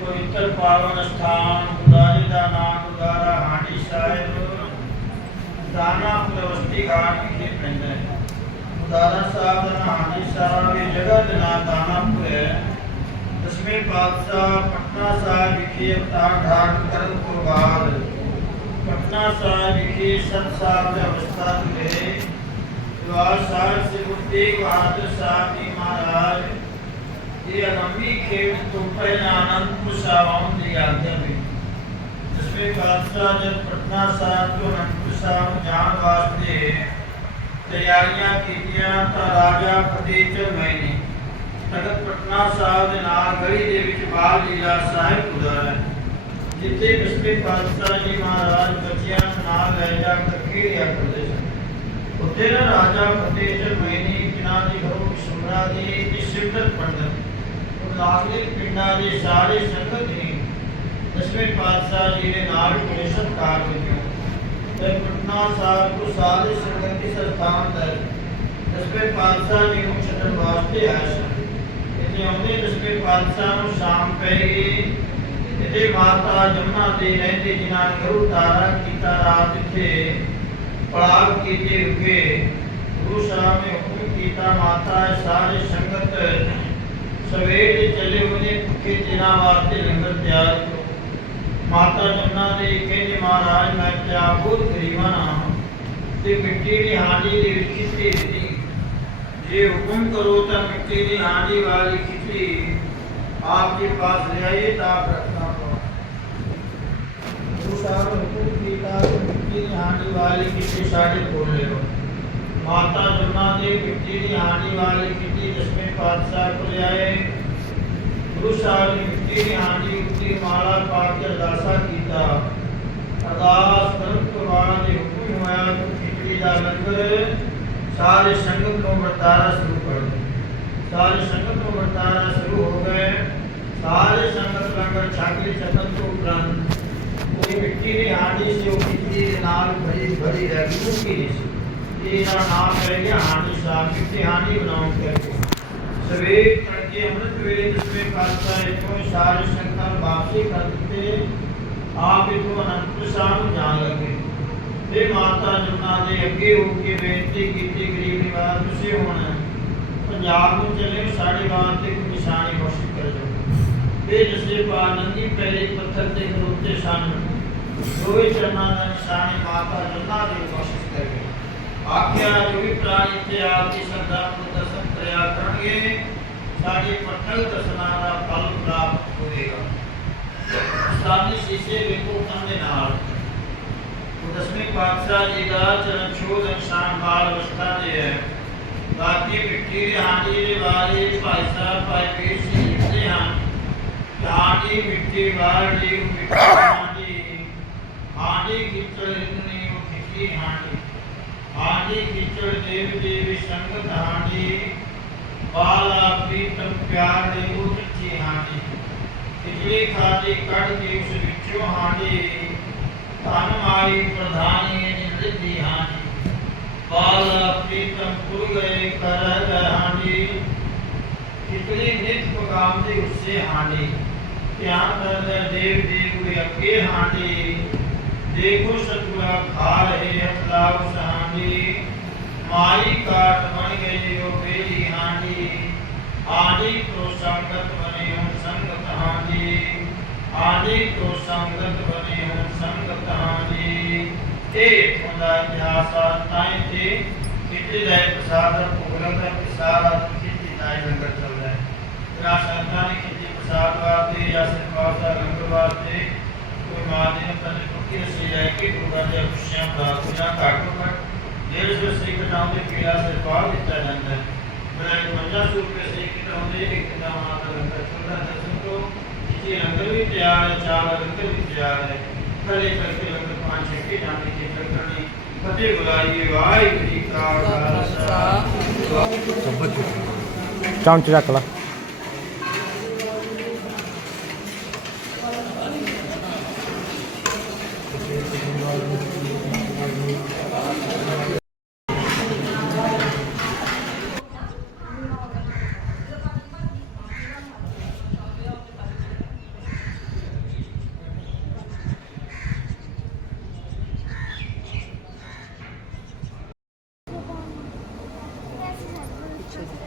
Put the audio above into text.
पवित्र पावन स्थान સ્થાન का नाम ઉદારા હાડી સાહેબ दाना प्रवस्ती घाट के पिंड है उदारा साहब दाना हाडी साहब ये जगह के नाम दानापुर है दसवें पातशाह पटना साहब विखे अवतार धारण घाट करनपुर बाद पटना साहब विखे सत साहब की अवस्था रहे दरबार साहब से गुरु तेग बहादुर साहब जी महाराज ਇਹ ਅਗੰਮੀ ਖੇਡ ਤੋਂ ਪਹਿਲਾਂ ਅਨੰਦਪੁਰ ਸਾਹਿਬ ਆਉਣ ਦੀ ਆਗਿਆ ਵੀ। ਦਸਵੇਂ ਪਾਤਸ਼ਾਹ ਜਦ ਪਟਨਾ ਸਾਹਿਬ ਤੋਂ ਅਨੰਦਪੁਰ ਸਾਹਿਬ ਜਾਣ ਵਾਸਤੇ ਤਿਆਰੀਆਂ ਕੀਤੀਆਂ ਤਾਂ ਰਾਜਾ ਫਤਿਹ ਚੰਦ ਮੈਨੇ ਤਖਤ ਪਟਨਾ ਸਾਹਿਬ ਦੇ ਨਾਲ ਗਲੀ ਦੇ ਵਿੱਚ ਬਾਲ ਲੀਲਾ ਸਾਹਿਬ ਗੁਰਦੁਆਰਾ ਜਿੱਥੇ ਦਸਵੇਂ ਪਾਤਸ਼ਾਹ ਜੀ ਮਹਾਰਾਜ ਬੱਚਿਆਂ ਨਾਲ ਲੈ ਜਾ ਕੇ ਖੇਡਿਆ ਕਰਦੇ ਸਨ। ਉੱਥੇ ਨਾ ਰਾਜਾ ਫਤਿਹ ਚੰਦ ਮੈਨੀ ਜਿਨ੍ਹਾਂ ਦੀ ਘਰੋਂ ਸੁਮਰਾ ਦੀ ਤੇ ਸਿਮਰਤ ਲਾਗਲੇ ਪਿੰਡਾਂ ਦੇ ਸਾਰੇ ਸੰਗਤ ਨੇ ਦਸਵੇਂ ਪਾਤਸ਼ਾਹ ਜੀ ਦੇ ਨਾਲ ਬੜੇ ਸਤਿਕਾਰ ਵਜੋਂ ਤੇ ਪਟਨਾ ਸਾਹਿਬ ਤੋਂ ਸਾਰੇ ਸੰਗਤ ਦੀ ਸਥਾਨ ਦਾ ਦਸਵੇਂ ਪਾਤਸ਼ਾਹ ਜੀ ਨੂੰ ਛੱਡਣ ਵਾਸਤੇ ਆਏ ਸਨ। ਇੱਥੇ ਆਉਂਦੇ ਦਸਵੇਂ ਪਾਤਸ਼ਾਹ ਨੂੰ ਸ਼ਾਮ ਪੈ ਗਈ। ਇੱਥੇ ਮਾਤਾ ਜਮਨਾ ਦੇ ਰਹਿੰਦੇ ਜਿਨ੍ਹਾਂ ਗੁਰੂ ਤਾਰਾ ਕੀਤਾ, ਰਾਤ ਇੱਥੇ ਪੜਾਵ ਕੀਤੇ ਰੁਕੇ ਗੁਰੂ ਸਾਹਿਬ ਨੇ ਹੁਕਮ ਕੀਤਾ, ਮਾਤਾ ਸਾਰੇ ਸੰਗਤ ਸਵੇਰ ਦੇ ਚੱਲੇ ਉਹਨੇ ਭੁੱਖੇ ਤੇਰਾ ਵਾਸਤੇ ਲੰਗਰ ਤਿਆਰ ਕਰੋ। ਮਾਤਾ ਜਮਨਾ ਦੇ ਕਹਿੰਦੇ ਮਹਾਰਾਜ, ਮੈਂ ਪਿਆ ਬਹੁਤ ਗਰੀਬਾਂ ਨਾਲ ਤੇ ਮਿੱਟੀ ਦੀ ਹਾਂਡੀ ਦੇ ਵਿੱਚ ਖਿਚੜੀ ਦਿੱਤੀ। ਜੇ ਹੁਕਮ ਕਰੋ ਤਾਂ ਮਿੱਟੀ ਦੀ ਹਾਂਡੀ ਵਾਲੀ ਖਿਚੜੀ ਆਪ ਦੇ ਪਾਸ ਲਿਆਈਏ ਤਾਂ ਆਪ ਰੱਖਣਾ ਪੜਾ ਉਹ ਸਾਹਿਬ, ਹੁਕਮ ਕੀਤਾ ਕਿ ਮਿੱਟੀ ਦੀ ਹਾਂਡੀ ਵਾਲੀ ਖਿਚੜੀ ਸਾਡੇ ਕੋਲ ਲੈ ਲਓ माता जुम्मा दे पिटी दी आने वाली पिटी जिसमें पातशाह को ले आए। गुरु पुरुष वाली पिटी दी आने उतनी माला पाट के अरदासा कीता अरदास करम कुमारा ने हुक्म होया तो पिटी तो दा लंगर। सारे संगत को बरतारा शुरू कर दे। सारे संगत को बरतारा शुरू हो गए। सारे संगत लंगर छाकरी चतन को उपरांत कोई मिट्टी की हानि से वो खिचड़ी के नाल भरी भरी है की नहीं ਗਈ ਮੁੱਕੀ ਨਹੀਂ ਸੀ ਇਹਦਾ ਨਾਮ ਪੈ ਗਿਆ ਹਾਂਡੀ ਸਾਹਿਬ ਮਿੱਟੀ ਹਾਂਡੀ ਬਣਾਉਣ ਕਰਕੇ ਸਵੇਰ ਤੜਕੇ ਅੰਮ੍ਰਿਤ ਵੇਲੇ ਦਸਵੇਂ ਪਾਤਸ਼ਾਹ ਇੱਥੋਂ ਸਾਰੇ ਸੰਗਤਾਂ ਨੂੰ ਵਾਪਸੀ ਕਰ ਦਿੱਤੇ ਆਪ ਇੱਥੋਂ ਅਨੰਦਪੁਰ ਸਾਹਿਬ ਨੂੰ ਜਾਣ ਲੱਗੇ ਤੇ ਮਾਤਾ ਜਮਨਾ ਦੇ ਅੱਗੇ ਹੋ ਕੇ ਬੇਨਤੀ ਕੀਤੀ ਗਰੀਬ ਨਿਵਾਜ ਤੁਸੀਂ ਹੁਣ ਪੰਜਾਬ ਨੂੰ ਚੱਲੇ ਹੋ, ਸਾਡੇ ਵਾਸਤੇ ਕੋਈ ਨਿਸ਼ਾਨੀ ਮੁਸ਼ਕ ਕਰ ਦਿਓ ਇਹ ਜਿਸੇ ਪਾ ਨੰਗੀ ਪਹਿਲੇ ਪੱਥਰ ਤੇ ਖਲੋਤੇ ਸਨ ਦੋਵੇਂ ਚਰਨਾਂ ਦਾ ਨਿਸ਼ਾਨੀ ਮਾਤਾ ਜਮਨਾ ਦੀ ਕੋਸ਼ਿਸ਼ ਕਰਕੇ ਆਖਿਆ ਜੋ ਵੀ ਪ੍ਰਾਣੀ ਤੇ ਆਪ ਦੀ ਸਰਦਾ ਨੂੰ ਦਰਸ਼ਨ ਕਰਿਆ ਕਰਨਗੇ ਸਾਡੇ ਪੱਥਰ ਦਰਸ਼ਨਾਂ ਦਾ ਫਲ ਪ੍ਰਾਪਤ ਹੋਵੇਗਾ ਸਾਡੀ ਸ਼ੀਸ਼ੇ ਵੇਖੋ ਕੰਨ ਦੇ ਨਾਲ ਉਹ ਦਸਵੇਂ ਪਾਤਸ਼ਾਹ ਜੀ ਦਾ ਚਰਨ ਛੋਹ ਇਨਸਾਨ ਬਾਲ ਅਵਸਥਾ ਦੇ ਹੈ ਬਾਕੀ ਮਿੱਟੀ ਦੇ ਹਾਂਡੀ ਦੇ ਬਾਰੇ ਭਾਈ ਸਾਹਿਬ ਭਾਈ ਵੀਰ ਸਿੰਘ ਲਿਖਦੇ ਹਨ ਕਿ ਹਾਂਡੀ ਮਿੱਟੀ ਵਾਲੀ ਮਿੱਟੀ ਪਿਆਰ ਦੇ ਉਹ ਖਿੱਚੀ ਹਾਂਡੀ ਖਿਚੜੀ ਖਾਦੀ ਕੱਢ ਕੇ ਉਸ ਵਿੱਚੋਂ ਹਾਂਡੀ ਧਨ ਮਾਰੀ ਪ੍ਰਧਾਨੀ ਨਿਰਦੀ ਹਾਂਡੀ ਬਾਲ ਪ੍ਰੀਤਮ ਪੁਰ ਗਏ ਕਰ ਹਾਂਡੀ ਕਿਤਨੀ ਨਿਤ ਪਗਾਮ ਦੇ ਉਸੇ ਹਾਂਡੀ ਧਿਆਨ ਕਰਦਾ ਦੇਵ ਦੇਵ ਦੇ ਅੱਗੇ ਹਾਂਡੀ ਦੇਖੋ ਸਤੁਰਾ ਖਾ ਰਹੇ ਅਖਲਾ ਉਸ ਹਾਂਡੀ ਮਾਈ ਕਾਟ ਬਣ ਗਈ ਉਹ ਬੇਲੀ ਹਾਂਡੀ ਆਦੀ ਤੋਂ ਸੰਗਤ ਬਣੇ ਹੁਣ, ਸੰਗਤ ਹਾਂਡੀ ਆਦੀ ਤੋਂ ਸੰਗਤ ਬਣੇ ਹੁਣ, ਸੰਗਤ ਹਾਂਡੀ ਇਹ ਹੁੰਦਾ ਇਤਿਹਾਸ ਆ, ਤੇ ਕਿਤੇ ਦਾ ਪ੍ਰਸਾਦ ਭੋਗਨ ਦਾ ਪ੍ਰਸਾਦ ਕਿਤੇ ਦਾ ਲੰਗਰ ਚੱਲਦਾ ਹੈ। ਜਿਹੜਾ ਸੰਤਾਂ ਨੇ ਕਿਤੇ ਪ੍ਰਸਾਦ ਵਾਸਤੇ ਜਾਂ ਸਰਕਾਰ ਦਾ ਲੰਗਰ ਵਾਸਤੇ ਕੋਈ ਮਾਦੇ ਨੂੰ ਤਾਂ ਟੁੱਟੀ ਰਸੀ ਜਾਏ ਕਿ ਗੁਰੂਆਂ ਦੇ ਖੁਸ਼ੀਆਂ ਪ੍ਰਾਪਤ ਜਾਂ ਘੱਟ ਤੋਂ ਘੱਟ ਡੇਢ ਸੌ ਸਿੱਖ ਨਾਮ ਦੇ ਪੀਲਾ ਸਰਕਾਰ ਦਿੱਤਾ ਜਾਂਦਾ दस रुपये से एक टोने एक दाम आता रहता है छोटा दर्शन को इसलिए लंगर भी तैयार है चावल लंगर भी तैयार है खड़े करके लंगर पाँच छः के जाने के करनी फतेह बुलाइए वाहिगुरु जी का खालसा ਚਮਚ ਚੱਕ ਲਾ gracias.